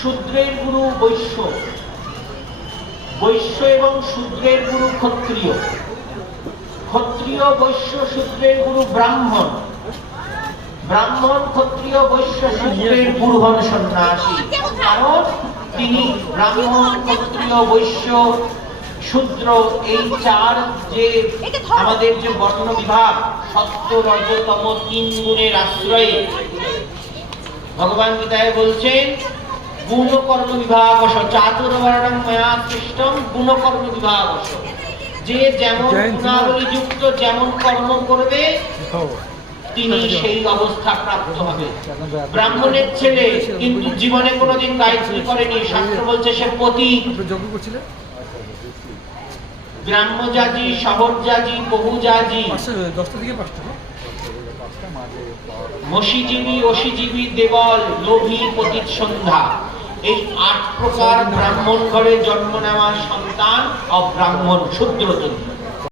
শূদ্রের গুরু বৈশ্য, বৈশ্য এবং শূদ্রের গুরু ক্ষত্রিয়, ক্ষত্রিয় বৈশ্য শূদ্রের গুরু ব্রাহ্মণ, ব্রাহ্মণ ক্ষত্রিয় বৈশ্য শূদ্রের গুরু হন সন্ন্যাসী। কারণ তিনি ব্রাহ্মণ ক্ষত্রিয় বৈশ্য শূদ্র এই চার যে আমাদের যে বর্ণ বিভাগ সত্য রজতম তিন গুণের আশ্রয়ে ভগবান গীতায় বলছেন গুণকর্ম বিভাগশ চাতুর্বর্ণং ময়া সৃষ্টং গুণকর্ম বিভাগশ। যে যেমন গুণাবলী যুক্ত যেমন কর্ম করবে তিনি সেই অবস্থা প্রাপ্ত হবে। ব্রাহ্মণের ছেলে কিন্তু জীবনে কোনোদিন গায়ত্রী করেনি, শাস্ত্র বলছে সে পতিত। গ্রাম্যজাজি, শহরজাজি, বহুজাজি, মসীজীবী, অসীজীবী, দেবল, লোভী, পতিত, সন্ধ্যা, এই ৮ প্রকার ব্রাহ্মণ ঘরে জন্ম নেওয়া সন্তান অব্রাহ্মণ শূদ্র।